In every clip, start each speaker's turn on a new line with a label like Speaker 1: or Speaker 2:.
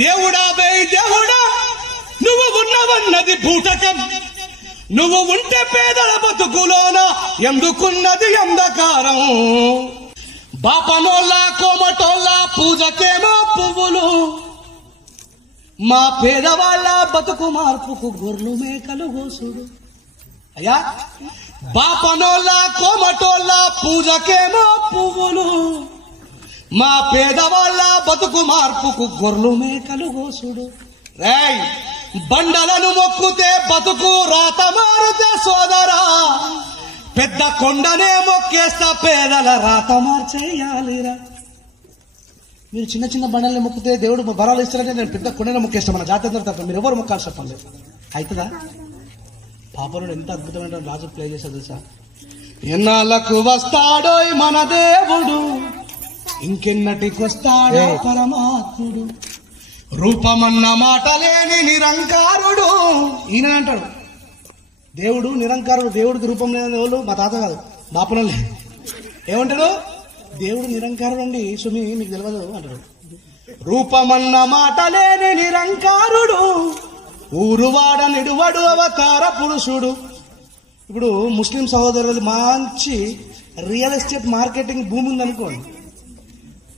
Speaker 1: దేవుడా బై దేవుడా నువ్వు ఉన్నవన్నది భూటకం నువ్వు ఉంటే పేదల బతుకులోన ఎందుకున్నది అంధకారం. బాపనోళ్ళ కోమటోళ్ళ పూజకేమో పువ్వులు. మా పేదవాళ్ళ బతుకు మార్పుకు గొర్రెలు మేకలు గోసుడు అయ్యా బాపనోళ్ళ కోమటోళ్ళ పూజకేమో పువ్వులు. మా పేదవాళ్ళ బతుకు మార్పుకు గొర్రెలు మేకలు గోసుడు రాయ్ బండలను మొక్కుతే బతుకు రాత మారుతే సోదరా. పెద్ద కొండనే మొక్కేస్తా పేదల రాత మార్చేయాలిరా. మీరు చిన్న చిన్న బండల్ని మొక్కితే దేవుడు వరాలు ఇస్తారంటే నేను పెద్ద కొండనే మొక్కేస్తాను మన జాతర తప్ప మీరు ఎవరు మొక్కాలి చెప్పండి. అవుతుందా? పాపనుడు ఎంత అద్భుతమైన రాజు ప్లే చేశారు తెలుసా? ఎన్నాళ్ళకు వస్తాడో మన దేవుడు. ఇంకెన్నటికి వస్తాడో పరమాత్ముడు? రూపమన్న మాట లేని నిరంకారుడు. ఈయన అంటాడు దేవుడు నిరంకారుడు దేవుడికి రూపం లేని వాళ్ళు మా తాత కాదు బాపనలే ఏమంటాడు? దేవుడు నిరంకారుడు అండి సుమి మీకు తెలియదు అంటాడు. రూపమన్న మాట లేని నిరంకారుడు ఊరువాడ నిడువడు అవతార పురుషుడు. ఇప్పుడు ముస్లిం సహోదరులు మంచి రియల్ ఎస్టేట్ మార్కెటింగ్ భూమి ఉందనుకోండి.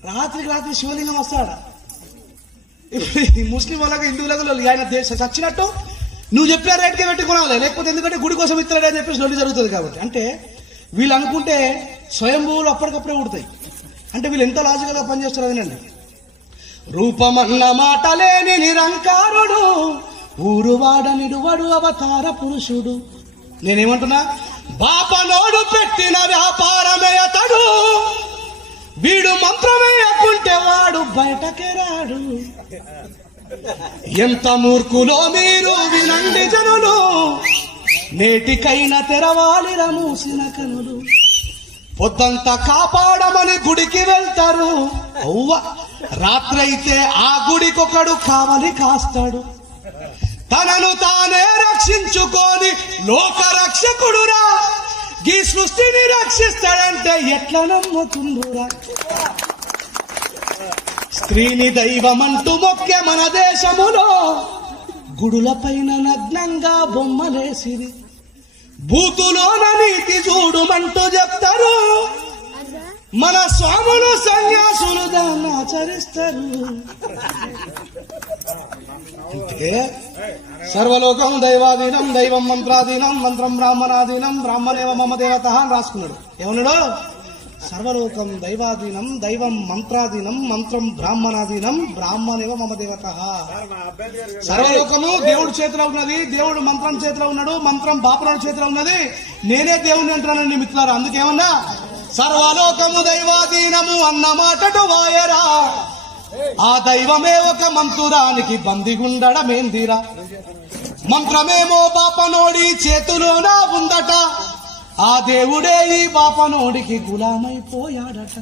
Speaker 1: రాత్రికి రాత్రి శివలింగం వస్తాడా? ఇప్పుడు ముస్లిం వాళ్ళకి హిందువులకు ఆయన దేశ చచ్చినట్టు నువ్వు చెప్పిన రేట్కే పెట్టి కొనాలి లేకపోతే ఎందుకంటే గుడి కోసం ఇస్తాడే అని చెప్పేసి లొల్లి జరుగుతుంది కాబట్టి. అంటే వీళ్ళు అనుకుంటే స్వయంభూలు అప్పటికప్పుడే ఉడతాయి అంటే వీళ్ళు ఎంతో లాజికల్గా పనిచేస్తారు అదేనండి రూపమన్న మాట లేని నిరంకారుడు ఊరువాడ నిడువడు అవతార పురుషుడు. నేనేమంటున్నా? బాపనోడు పెట్టిన వ్యాపారమే అతడు. వాడు బయటకి రాడు. ఎంత మూర్ఖులో మీరు వినండి జనులు. నేటికైనా తెరవాలిర మూసిన కనులు. పొద్దంతా కాపాడమని గుడికి వెళ్తారు. అవ్వ రాత్రైతే ఆ గుడికొకడు కావలి కాస్తాడు. తనను తానే రక్షించుకొని లోక రక్షకుడురా ఈ సృష్టిని రక్షిస్తాడంటే ఎట్లా నమ్ముతుండురా? స్త్రీని దైవమంటూ మొక్కే మన దేశములో గుడుల పైన నగ్నంగా బొమ్మలేసిరి. బూతులోన నీతి చూడుమంటూ చెప్తారు. మన స్వాములు సన్యాసులు దాన్ని ఆచరిస్తారు. అంటే సర్వలోకం దైవాధీనం దైవం మంత్రాధీనం మంత్రం బ్రాహ్మణాధీనం బ్రాహ్మణేవ మమ దేవత అని రాసుకున్నాడు. ఏమన్నాడు? సర్వలోకం దైవాధీనం దైవం మంత్రాధీనం మంత్రం బ్రాహ్మణాధీనం బ్రాహ్మణేవ మమ దేవత. సర్వలోకము దేవుడి చేతిలో ఉన్నది దేవుడు మంత్రం చేతిలో ఉన్నాడు మంత్రం బాపురాడు చేతిలో ఉన్నది. నేనే దేవుని అంటున్నానండి మిత్రులారా అందుకేమన్నా? సర్వలోకము దైవాధీనము అన్న మాటటు వాయరా. ఆ దైవమే ఒక మంతురానికి బందిగుండడమేందిరా మంత్రమేమో పాపనోడి చేతులోనా ఉందట. ఆ దేవుడే ఈ బాపనోడికి గులామైపోయాడట.